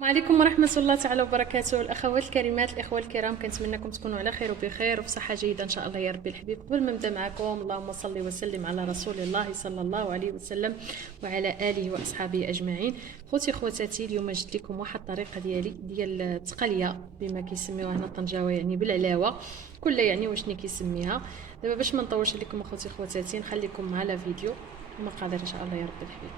السلام عليكم ورحمة الله تعالى وبركاته. الأخوات الكريمات، الإخوة الكرام، كنتمنىكم تكونوا على خير وبخير وبصحة جيدة إن شاء الله يا ربي الحبيب. قبل ما نبدا معكم، اللهم صل وسلم على رسول الله صلى الله عليه وسلم وعلى آله وأصحابه أجمعين. خوتي خواتاتي، اليوم جبت لكم واحد الطريقة ديال التقلية بما كيسميوها هنا الطنجاوة، يعني بالعلاوة كلها، يعني واشني كيسميها. دابا باش ما نطولش عليكم اخوتي خواتاتي، نخليكم مع لا فيديو المقادير ان شاء الله يا ربي الحبيب.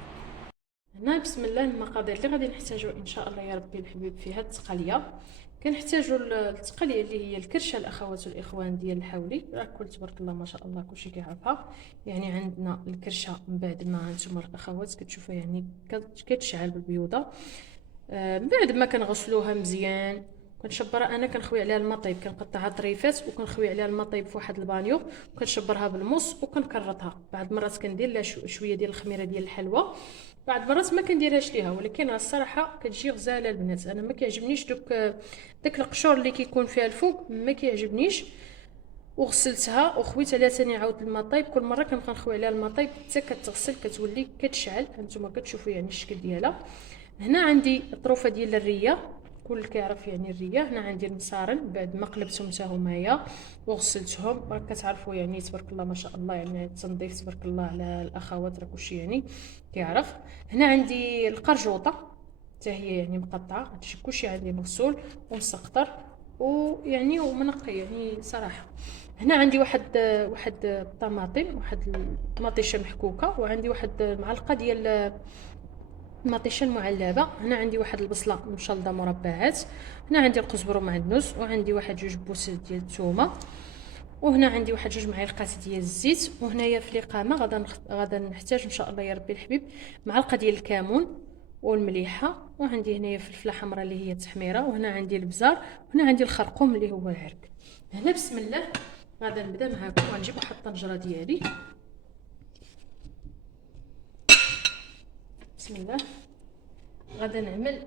هنا بسم الله المقادير اللي غادي نحتاجو ان شاء الله يا ربي الحبيب في هاد التقليه. كنحتاجو التقليه اللي هي الكرشه الاخوات والاخوان ديال الحولي، راه الكل تبارك الله ما شاء الله كلشي كيعرفها. يعني عندنا الكرشه من بعد ما نتوما الاخوات كتشوفوا يعني كتشعل بالبيوضه. من بعد ما كنغسلوها مزيان، كنشبرها. انا كنخوي عليها الماء طيب، كنقطعها طريفات وكنخوي عليها الماء طيب في واحد البانيو، وكنشبرها بالموس وكنكرطها. بعض المرات كندير لها شويه ديال الخميره ديال الحلوى، بعض المرات ما كنديرهاش ليها، ولكن الصراحه كتجي غزاله البنات. انا ما كيعجبنيش داك القشور اللي كيكون فيها الفوق، ما كيعجبنيش. وغسلتها وخويت عليها ثاني عاود الماء طيب. كل مره كنبقى نخوي عليها الماء طيب حتى كتغسل، كتولي كتشعل. هانتوما كتشوفوا يعني الشكل ديالها. هنا عندي الطروفه ديال الريه، كل كيعرف يعني الريه. هنا عندي المصارن بعد ما قلبتهم حتى همايا وغسلتهم، راك كتعرفوا يعني تبارك الله ما شاء الله، يعني التنظيف تبارك الله على الاخوات، راه كلشي يعني كيعرف. هنا عندي القرجوطه حتى هي يعني مقطعه، هادشي كلشي عندي مغسول ومسقطر ويعني ومنقي يعني صراحه. هنا عندي واحد الطماطم، واحد المطيشه محكوكه، وعندي واحد معلقه ديال المطيشه المعلبه. هنا عندي واحد البصله مشلضه مربعات. هنا عندي القزبر ومعدنوس، وعندي واحد جوج بوس ديال الثومه، وهنا عندي واحد جوج معالق ديال الزيت. وهنايا في الاقامه غادا نحتاج ان شاء الله يا ربي الحبيب معلقه ديال الكمون والمليحه. وعندي هنايا فلفله حمراء اللي هي التحميره، وهنا عندي البزار، وهنا عندي الخرقوم اللي هو العرق. هنا بسم الله غادا نبدا معاكم. غنجيب واحد الطنجره ديالي، بسم الله. غادا نعمل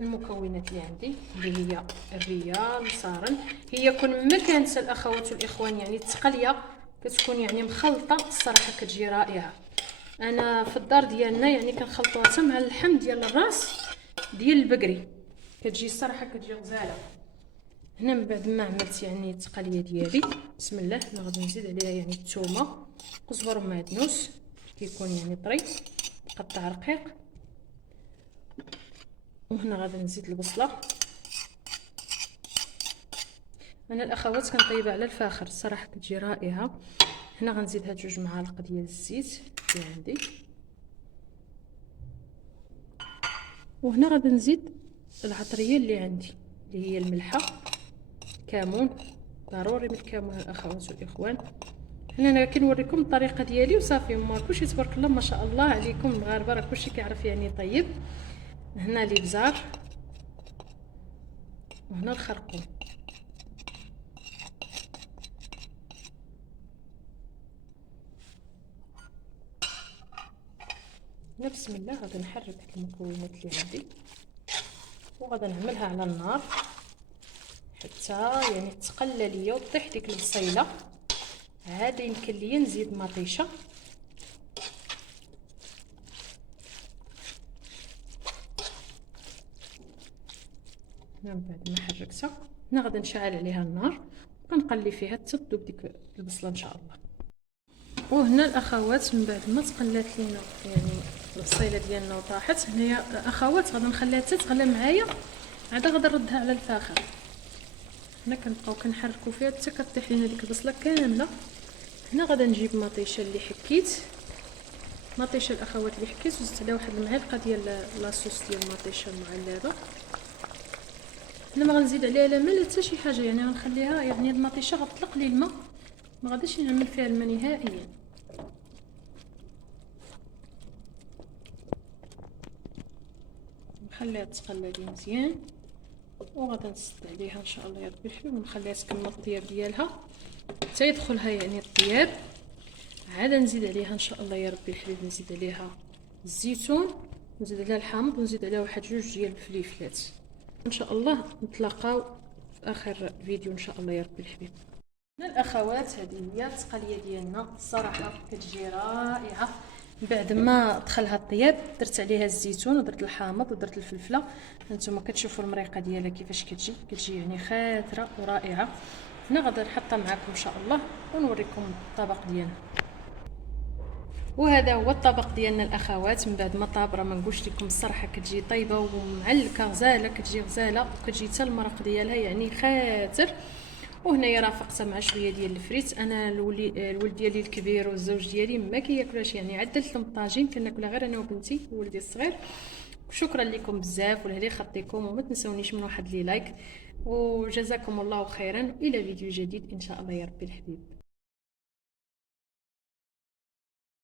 المكونات اللي عندي اللي هي الريه المصارن. هي كون ما كانت الاخوات والاخوان يعني التقليه كتكون يعني مخلطه، الصراحه كتجي رائعه. انا في الدار ديالنا يعني كنخلطوها حتى مع اللحم ديال الراس ديال البقري، كتجي الصراحه كتجي غزاله. هنا من بعد ما عملت يعني التقليه ديالي، بسم الله، انا غادي نزيد عليها يعني الثومه، قزبر ومعدنوس كيكون يعني طري مقطع رقيق. وهنا غادي نزيد البصله. انا الاخوات كنطيبها على الفاخر، الصراحه كتجي رائعه. هنا غنزيد هاد جوج معالق ديال الزيت اللي عندي، وهنا غادي نزيد العطريه اللي عندي اللي هي الملحه، كمون، ضروري من الكمون الاخوات والاخوان. هنا انا كنوريكم الطريقه ديالي وصافي. هما كلشي تبارك الله ما شاء الله عليكم المغاربه، راه كلشي كيعرف يعني طيب. هنا الابزار، وهنا الخرقوم. هنا بسم الله غادي نحرك المكونات اللي عندي وغادي نعملها على النار حتى يعني تقلى ليا وطيح ديك البصيله. هذا يمكن ليا نزيد مطيشه. هنا من بعد ما حركتها، هنا غادي نشعل عليها النار وغنقلي فيها حتى تذوب ديك البصله ان شاء الله. وهنا الاخوات من بعد ما تقلات لينا يعني البصيله ديالنا وطاحت، هنايا الاخوات غادي نخليها حتى تغلى معايا، عاد غادي نردها على الفاخر. هنا كنبقاو كنحركوا فيها حتى كطيح لينا ديك البصله كامله. هنا غادي نجيب مطيشه اللي حكيت، مطيشه الاخوات اللي حكيت، وزدت عليها واحد المعلقه ديال لاصوص ديال المطيشه المعلبه. هنا ما غنزيد عليها لا ماء حتى شي حاجه، يعني غنخليها يعني المطيشه غتطلق لي الماء، ما غاديش نعمل فيها الماء نهائيا. نخليها تقلى لي مزيان وغادي نسد عليها ان شاء الله يا ربي الحبيب، ونخليها تكمل الطياب ديالها حتى يدخلها يعني الطياب. عاد نزيد عليها ان شاء الله يا ربي الحبيب، نزيد عليها الزيتون، نزيد عليها الحامض، ونزيد عليها واحد جوج ديال الفليفلات. ان شاء الله نتلاقاو في اخر فيديو ان شاء الله يا ربي الحبيب. هنا الاخوات هذه هي التقليه ديالنا، الصراحه كتجي رائعه. بعد ما دخلها الطياب درت عليها الزيتون ودرت الحامض ودرت الفلفله. هانتوما كتشوفوا المريقه ديالها كيفاش كتجي يعني خاطره ورائعه. هنا غادي نحطها معكم ان شاء الله ونوريكم الطبق ديالنا. وهذا هو الطبق ديالنا الاخوات. من بعد ما طاب راه ما نقولش لكم الصراحه كتجي طيبه ومعلكه غزاله، كتجي غزاله وكتجي حتى المرق ديالها يعني خاطر. وهنايا رافقتها مع شويه ديال الفريت. انا الولد ديالي الكبير والزوج ديالي ما كياكلوش، يعني عدلت لهم الطاجين كناكلها غير انا وبنتي وولدي الصغير. شكرا لكم بزاف ولهلي خطيكم، وما تنسونيش من واحد لي لايك، وجزاكم الله خيرا. الى فيديو جديد ان شاء الله يا ربي الحبيب.